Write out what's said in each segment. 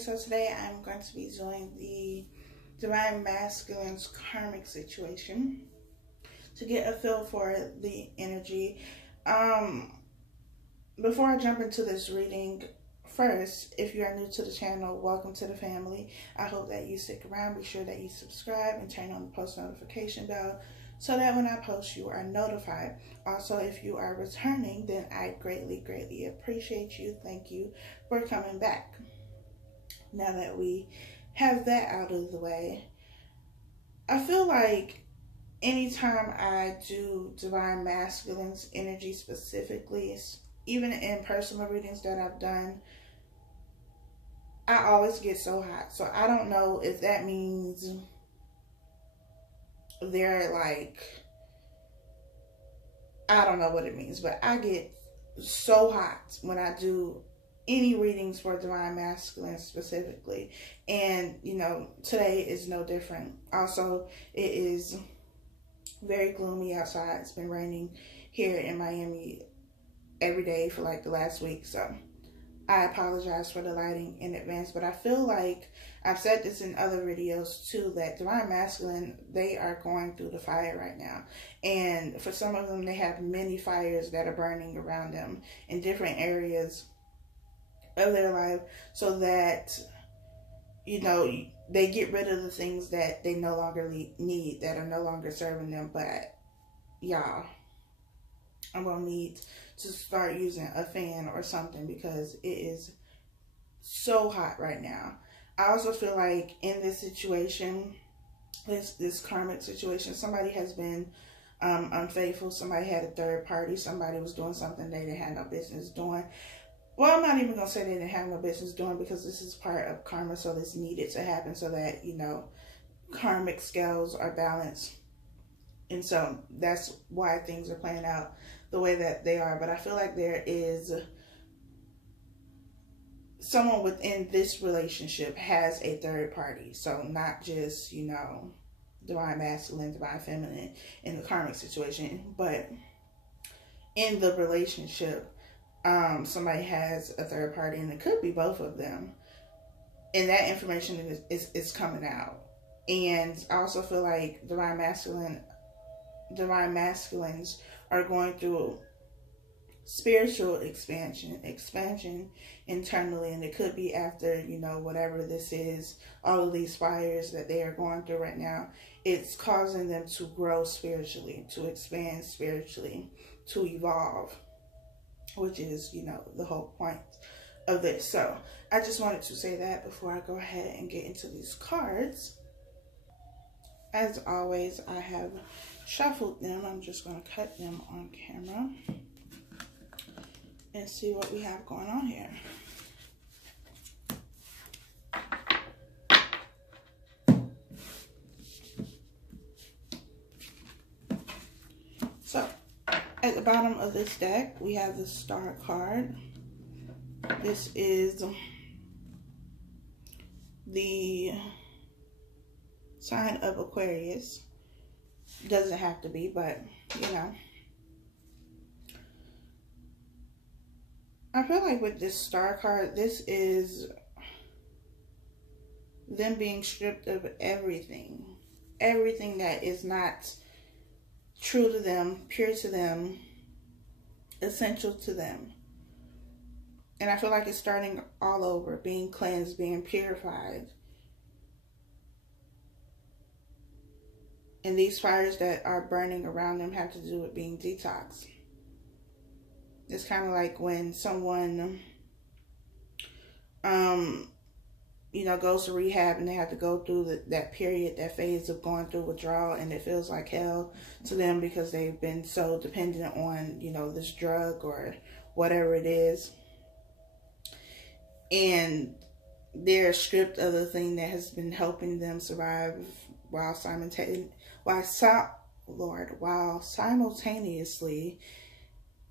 so today I'm going to be doing the Divine Masculine's karmic situation to get a feel for the energy. Before I jump into this reading, first, if you are new to the channel, welcome to the family. I hope that you stick around. Be sure that you subscribe and turn on the post notification bell so that when I post, you are notified. Also, if you are returning, then I greatly appreciate you. Thank you for coming back. Now that we have that out of the way, I feel like anytime I do Divine Masculine's energy specifically, even in personal readings that I've done, I always get so hot. So I don't know if that means they're like, I don't know what it means, but I get so hot when I do any readings for Divine Masculine specifically. And, you know, today is no different. Also, it is very gloomy outside. It's been raining here in Miami every day for like the last week. So I apologize for the lighting in advance, but I feel like I've said this in other videos too, that Divine Masculine, they are going through the fire right now. And for some of them, they have many fires that are burning around them in different areas of their life, so that, you know, they get rid of the things that they no longer need, that are no longer serving them. But y'all, I'm gonna need to start using a fan or something because it is so hot right now. I also feel like in this situation, this karmic situation, somebody has been unfaithful. Somebody had a third party. Somebody was doing something they didn't have no business doing. Well, I'm not even going to say they didn't have no business doing, because this is part of karma, so this needed to happen so that, you know, karmic scales are balanced. And so that's why things are playing out the way that they are. But I feel like there is someone within this relationship has a third party. So not just, you know, Divine Masculine, Divine Feminine in the karmic situation, but in the relationship, somebody has a third party, and it could be both of them. And that information is coming out. And I also feel like Divine Masculines are going through spiritual expansion internally, and it could be after, you know, whatever this is, all of these fires that they are going through right now. It's causing them to grow spiritually, to expand spiritually, to evolve, which is, you know, the whole point of this. So I just wanted to say that before I go ahead and get into these cards. As always, I have shuffled them. I'm just going to cut them on camera and see what we have going on here. So at the bottom of this deck, we have the Star card. This is the sign of Aquarius. Doesn't have to be, but, you know. I feel like with this Star card, this is them being stripped of everything. Everything that is not true to them, pure to them, essential to them. And I feel like it's starting all over, being cleansed, being purified. And these fires that are burning around them have to do with being detoxed. It's kind of like when someone, you know, goes to rehab and they have to go through that period, that phase of going through withdrawal, and it feels like hell to them because they've been so dependent on, you know, this drug or whatever it is. And they're stripped of the thing that has been helping them survive while simultaneously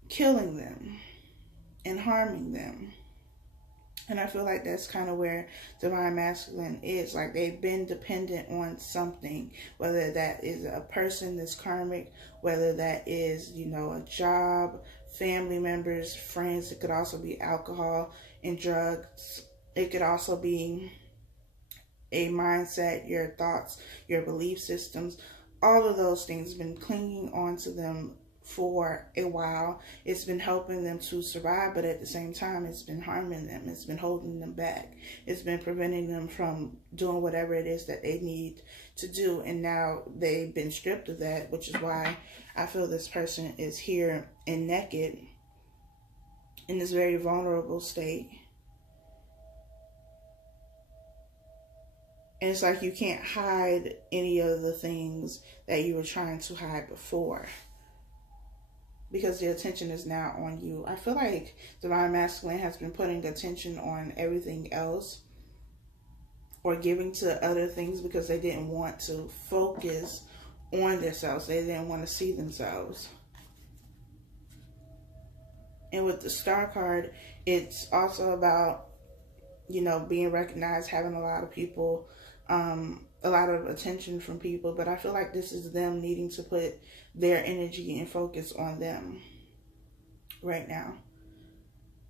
killing them and harming them. And I feel like that's kind of where Divine Masculine is. Like, they've been dependent on something, whether that is a person that's karmic, whether that is, you know, a job, family members, friends. It could also be alcohol and drugs. It could also be a mindset, your thoughts, your belief systems. All of those things been clinging onto them for a while. It's been helping them to survive, but at the same time, it's been harming them. It's been holding them back. It's been preventing them from doing whatever it is that they need to do. And now they've been stripped of that, which is why I feel this person is here and naked in this very vulnerable state. And it's like you can't hide any of the things that you were trying to hide before, because the attention is now on you. I feel like Divine Masculine has been putting attention on everything else or giving to other things because they didn't want to focus on themselves. They didn't want to see themselves. And with the Star card, it's also about, you know, being recognized, having a lot of people, a lot of attention from people. But I feel like this is them needing to put their energy and focus on them right now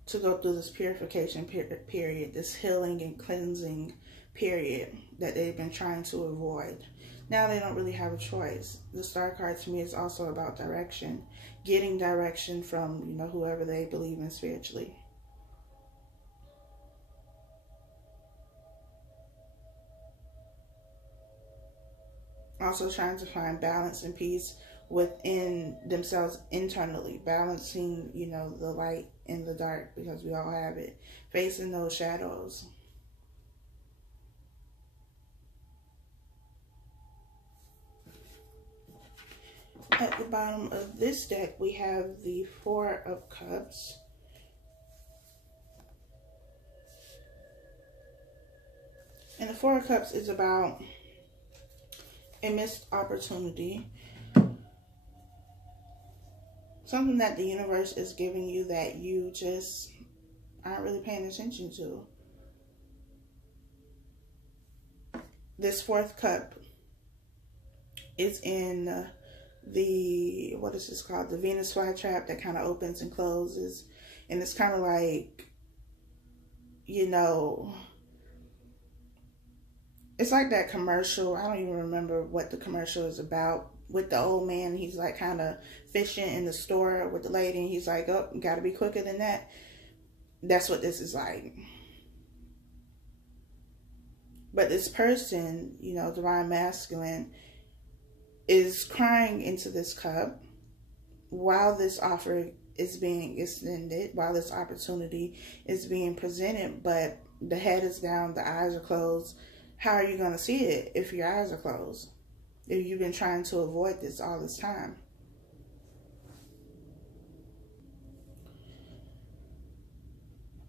to go through this purification period, this healing and cleansing period that they've been trying to avoid. Now they don't really have a choice. The Star card to me is also about direction, getting direction from, you know, whoever they believe in spiritually. Also trying to find balance and peace within themselves internally, balancing, you know, the light and the dark, because we all have it, facing those shadows. At the bottom of this deck, we have the Four of Cups. And the Four of Cups is about a missed opportunity. Something that the universe is giving you that you just aren't really paying attention to. This fourth cup is in the, what is this called? The Venus flytrap that kind of opens and closes. And it's kind of like, you know, it's like that commercial. I don't even remember what the commercial is about, with the old man. He's like kind of fishing in the store with the lady, and he's like, oh, you gotta be quicker than that. That's what this is like. But this person, you know, Divine Masculine, is crying into this cup while this offer is being extended, while this opportunity is being presented, but the head is down, the eyes are closed. How are you going to see it if your eyes are closed? If you've been trying to avoid this all this time?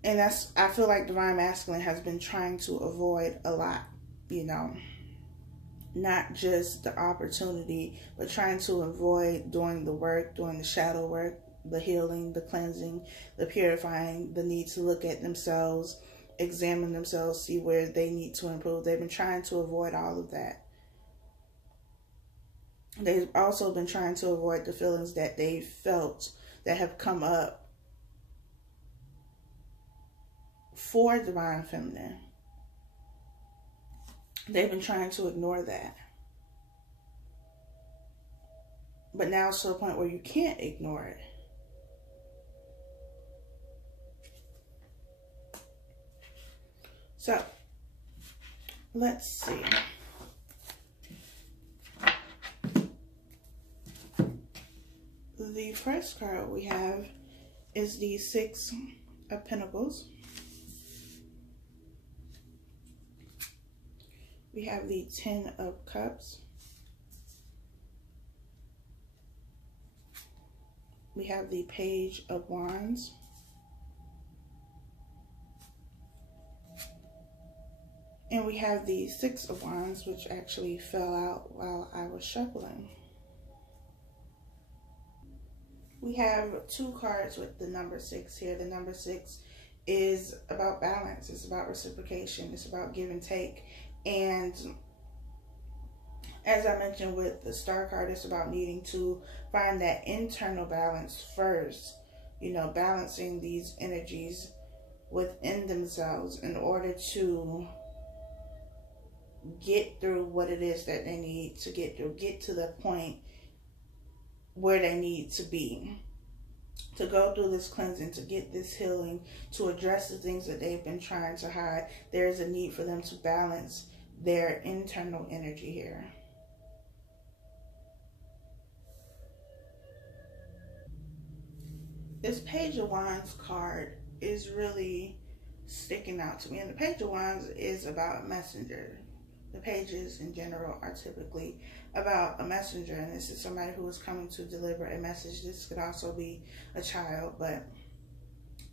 And that's, I feel like Divine Masculine has been trying to avoid a lot, you know. Not just the opportunity, but trying to avoid doing the work, doing the shadow work, the healing, the cleansing, the purifying, the need to look at themselves, examine themselves, see where they need to improve. They've been trying to avoid all of that. They've also been trying to avoid the feelings that they felt that have come up for Divine Feminine. They've been trying to ignore that. But now it's to a point where you can't ignore it. So, let's see. The first card we have is the Six of Pentacles. We have the Ten of Cups. We have the Page of Wands. And we have the Six of Wands, which actually fell out while I was shuffling. We have two cards with the number 6 here. The number 6 is about balance. It's about reciprocation. It's about give and take. And as I mentioned with the Star card, it's about needing to find that internal balance first. You know, balancing these energies within themselves in order to get through what it is that they need to get through, get to the point where they need to be, to go through this cleansing, to get this healing, to address the things that they've been trying to hide. There is a need for them to balance their internal energy here. This Page of Wands card is really sticking out to me. And the Page of Wands is about a messenger. The pages in general are typically about a messenger. And this is somebody who is coming to deliver a message. This could also be a child, but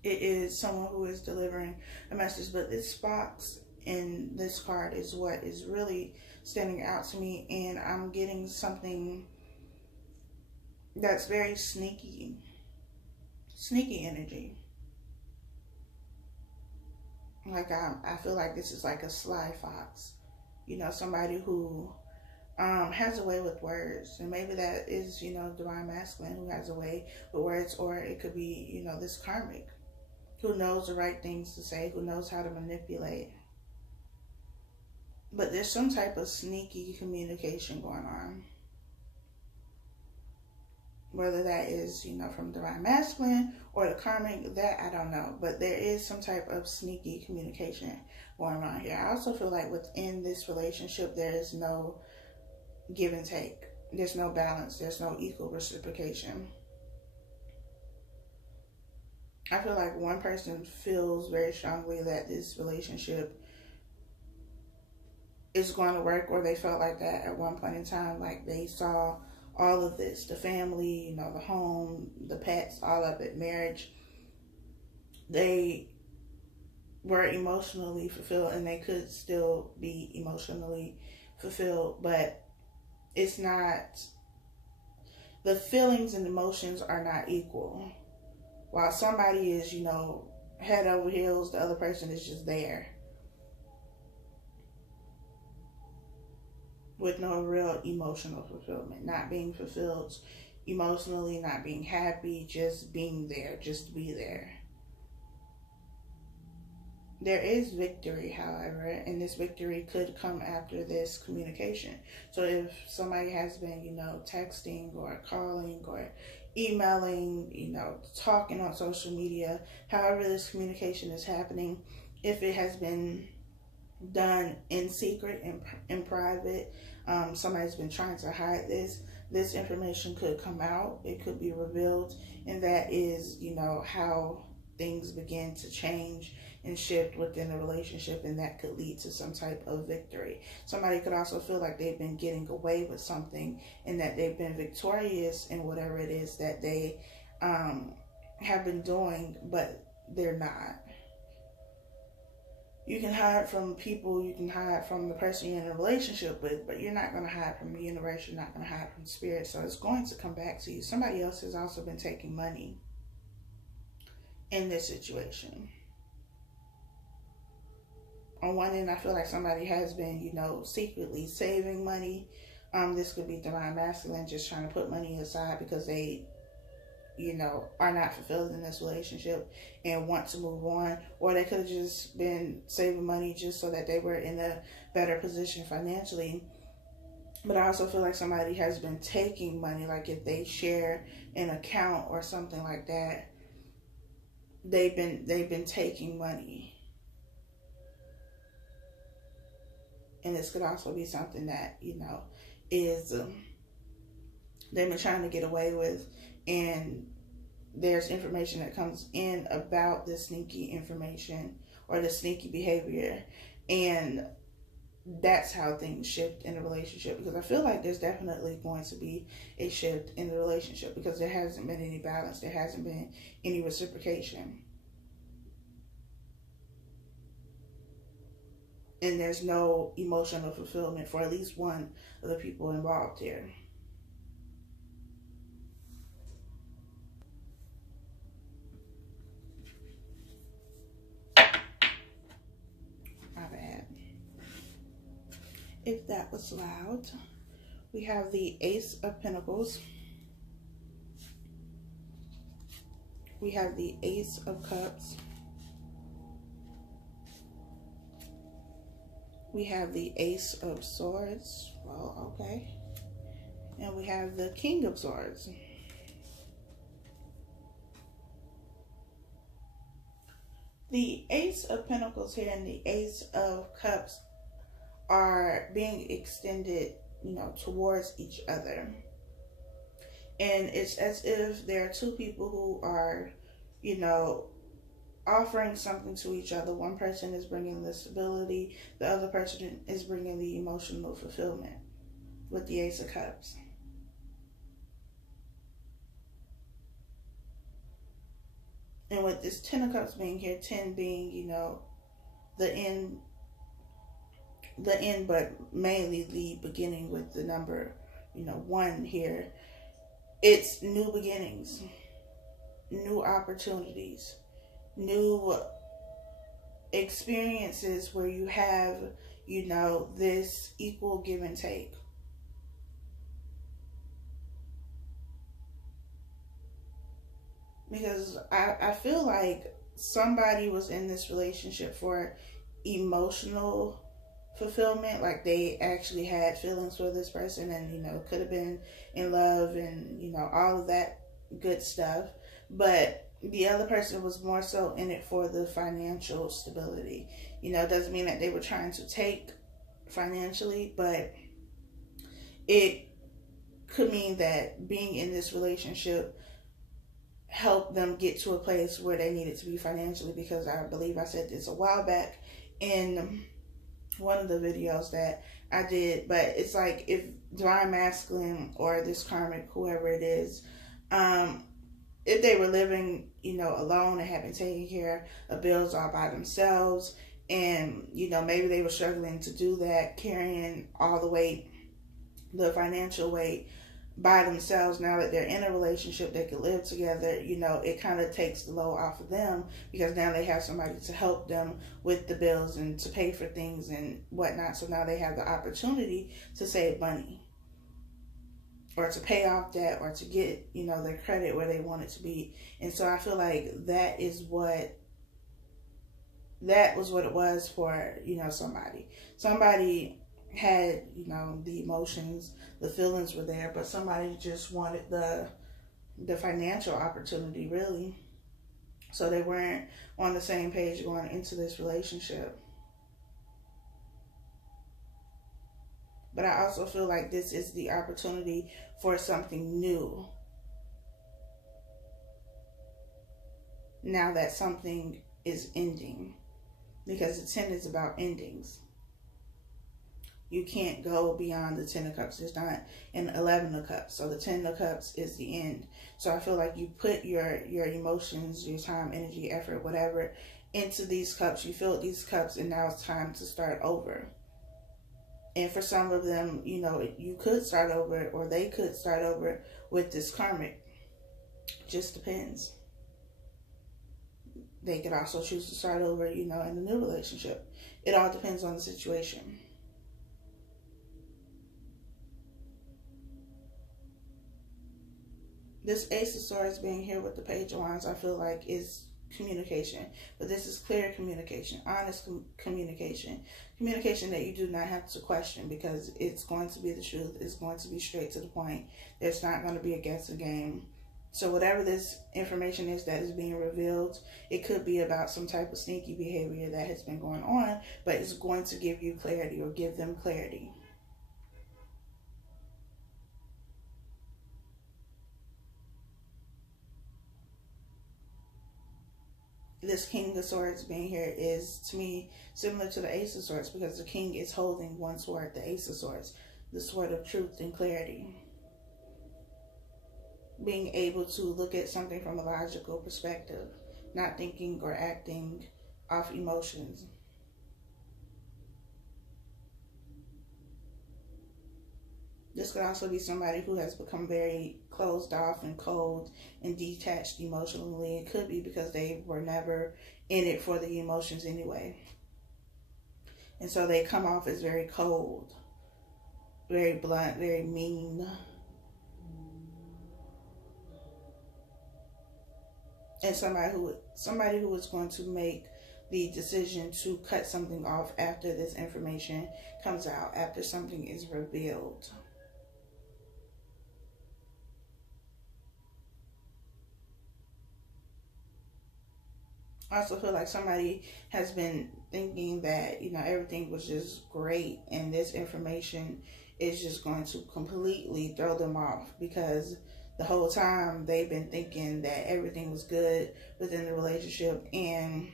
it is someone who is delivering a message. But this box in this card is what is really standing out to me. And I'm getting something that's very sneaky energy. Like I feel like this is like a sly fox, you know, somebody who has a way with words. And maybe that is, you know, divine masculine who has a way with words, or it could be, you know, this karmic who knows the right things to say, who knows how to manipulate. But there's some type of sneaky communication going on. Whether that is, you know, from divine masculine or the karmic, that I don't know. But there is some type of sneaky communication going on here. I also feel like within this relationship, there is no give and take. There's no balance. There's no equal reciprocation. I feel like one person feels very strongly that this relationship is going to work, or they felt like that at one point in time. Like they saw all of this, the family, you know, the home, the pets, all of it, marriage. They were emotionally fulfilled, and they could still be emotionally fulfilled, but it's not, the feelings and emotions are not equal. While somebody is, you know, head over heels, the other person is just there with no real emotional fulfillment, not being fulfilled emotionally, not being happy, just being there, just to be there. There is victory, however, and this victory could come after this communication. So if somebody has been, you know, texting or calling or emailing, you know, talking on social media, however this communication is happening, if it has been done in secret and in private, somebody's been trying to hide this information could come out. It could be revealed, and that is, you know, how things begin to change and shift within the relationship, and that could lead to some type of victory. Somebody could also feel like they've been getting away with something, and that they've been victorious in whatever it is that they have been doing, but they're not. You can hide from people, you can hide from the person you're in a relationship with, but you're not going to hide from the universe, you're not going to hide from spirit, so it's going to come back to you. Somebody else has also been taking money in this situation. On one end, I feel like somebody has been, you know, secretly saving money. This could be divine masculine, just trying to put money aside because they, you know, are not fulfilled in this relationship and want to move on. Or they could have just been saving money just so that they were in a better position financially. But I also feel like somebody has been taking money, like if they share an account or something like that, they've been taking money. And this could also be something that, you know, is they've been trying to get away with, and there's information that comes in about the sneaky information or the sneaky behavior, and that's how things shift in a relationship. Because I feel like there's definitely going to be a shift in the relationship because there hasn't been any balance, there hasn't been any reciprocation, and there's no emotional fulfillment for at least one of the people involved here. My bad. If that was loud. We have the Ace of Pentacles. We have the Ace of Cups. We have the Ace of Swords. Well, okay. And we have the King of Swords. The Ace of Pentacles here and the Ace of Cups are being extended, you know, towards each other. And it's as if there are two people who are, you know, offering something to each other. One person is bringing the stability, the other person is bringing the emotional fulfillment with the Ace of Cups. And with this 10 of Cups being here, 10 being, you know, the end, but mainly the beginning with the number, you know, 1 here. It's new beginnings, new opportunities, new experiences where you have, you know, this equal give and take. Because I feel like somebody was in this relationship for emotional fulfillment. Like they actually had feelings for this person and, you know, could have been in love and, you know, all of that good stuff. But the other person was more so in it for the financial stability. You know, it doesn't mean that they were trying to take financially, but it could mean that being in this relationship help them get to a place where they needed to be financially, because I believe I said this a while back in one of the videos that I did, but it's like if Divine Masculine or this Karmic, whoever it is, if they were living, you know, alone and had been taking care of bills all by themselves, and, you know, maybe they were struggling to do that, carrying all the weight, the financial weight, by themselves. Now that they're in a relationship, they can live together, you know, it kind of takes the load off of them, because now they have somebody to help them with the bills and to pay for things and whatnot. So now they have the opportunity to save money, or to pay off debt, or to get, you know, their credit where they want it to be. And so I feel like that was what it was for, you know, somebody had, you know, the emotions, the feelings were there, but somebody just wanted the financial opportunity, really. So they weren't on the same page going into this relationship. But I also feel like this is the opportunity for something new. Now that something is ending, because the 10 is about endings. You can't go beyond the 10 of Cups. There's not an 11 of Cups. So the 10 of Cups is the end. So I feel like you put your emotions, your time, energy, effort, whatever, into these cups. You filled these cups, and now it's time to start over. And for some of them, you know, you could start over, or they could start over with this Karmic. Just depends. They could also choose to start over, you know, in a new relationship. It all depends on the situation. This Ace of Swords being here with the Page of Wands, I feel like is communication. But this is clear communication, honest communication. Communication that you do not have to question, because it's going to be the truth. It's going to be straight to the point. There's not going to be a guessing game. So whatever this information is that is being revealed, it could be about some type of sneaky behavior that has been going on, but it's going to give you clarity, or give them clarity. This King of Swords being here is, to me, similar to the Ace of Swords, because the King is holding one sword, the Ace of Swords, the sword of truth and clarity. Being able to look at something from a logical perspective, not thinking or acting off emotions. This could also be somebody who has become very closed off and cold and detached emotionally. It could be because they were never in it for the emotions anyway. And so they come off as very cold, very blunt, very mean. And somebody who is going to make the decision to cut something off after this information comes out, after something is revealed. I also feel like somebody has been thinking that, you know, everything was just great, and this information is just going to completely throw them off, because the whole time they've been thinking that everything was good within the relationship. And,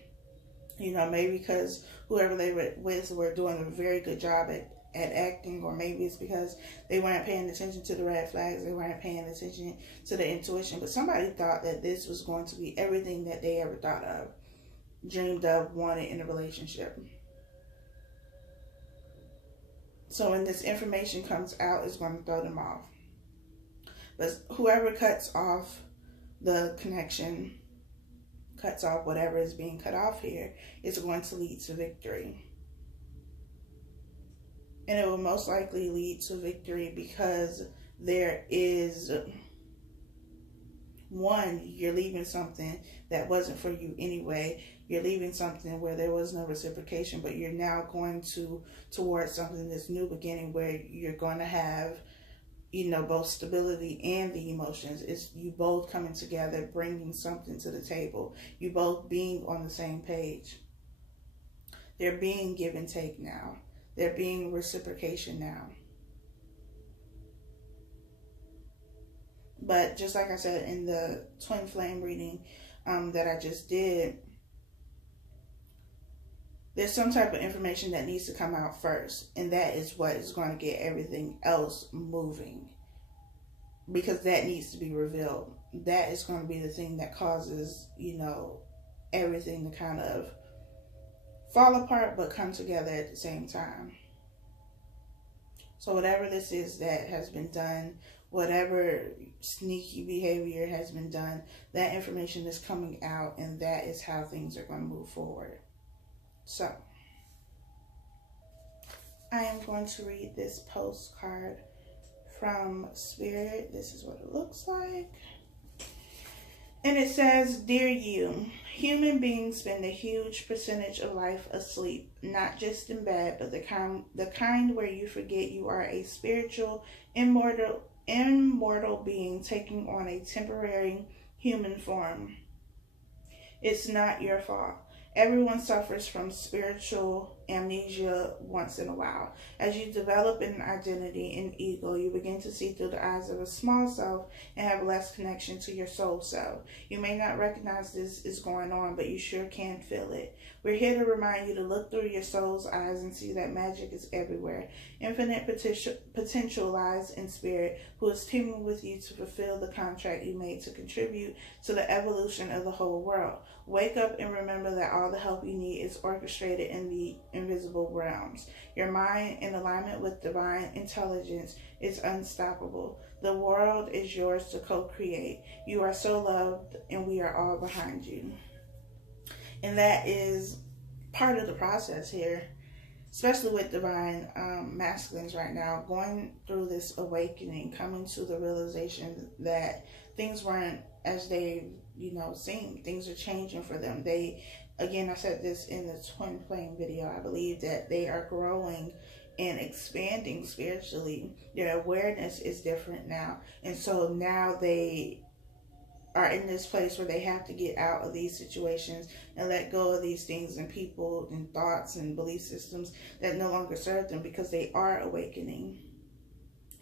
you know, maybe because whoever they were with were doing a very good job at acting, or maybe it's because they weren't paying attention to the red flags, they weren't paying attention to the intuition, but somebody thought that this was going to be everything that they ever thought of, dreamed of, wanted in a relationship. So when this information comes out, it's going to throw them off. But whoever cuts off the connection, cuts off whatever is being cut off here, is going to lead to victory. And it will most likely lead to victory because there is, one, you're leaving something that wasn't for you anyway. You're leaving something where there was no reciprocation, but you're now going towards something, this new beginning, where you're going to have, you know, both stability and the emotions. It's you both coming together, bringing something to the table. You both being on the same page. They're being give and take now. They're being reciprocation now. But just like I said in the twin flame reading that I just did, there's some type of information that needs to come out first, and that is what is going to get everything else moving, because that needs to be revealed. That is going to be the thing that causes, you know, everything to kind of fall apart but come together at the same time. So whatever this is that has been done, whatever sneaky behavior has been done, that information is coming out, and that is how things are going to move forward. So, I am going to read this postcard from Spirit. This is what it looks like. And it says, "Dear you, human beings spend a huge percentage of life asleep, not just in bed, but the kind where you forget you are a spiritual, immortal being taking on a temporary human form. It's not your fault. Everyone suffers from spiritual amnesia once in a while. As you develop an identity and ego, you begin to see through the eyes of a small self and have less connection to your soul self. You may not recognize this is going on, but you sure can feel it. We're here to remind you to look through your soul's eyes and see that magic is everywhere. Infinite potential lies in Spirit, who is teaming with you to fulfill the contract you made to contribute to the evolution of the whole world. Wake up and remember that all the help you need is orchestrated in the invisible realms. Your mind, in alignment with divine intelligence, is unstoppable. The world is yours to co-create. You are so loved, and we are all behind you." And that is part of the process here, especially with divine masculines right now, going through this awakening, coming to the realization that things weren't as they, you know, seem. Things are changing for them. They, again, I said this in the twin flame video, I believe that they are growing and expanding spiritually. Their awareness is different now. And so now they are in this place where they have to get out of these situations and let go of these things and people and thoughts and belief systems that no longer serve them, because they are awakening.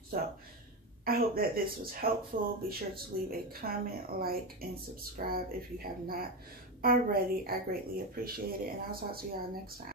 So I hope that this was helpful. Be sure to leave a comment, like, and subscribe if you have not already. I greatly appreciate it, and I'll talk to y'all next time.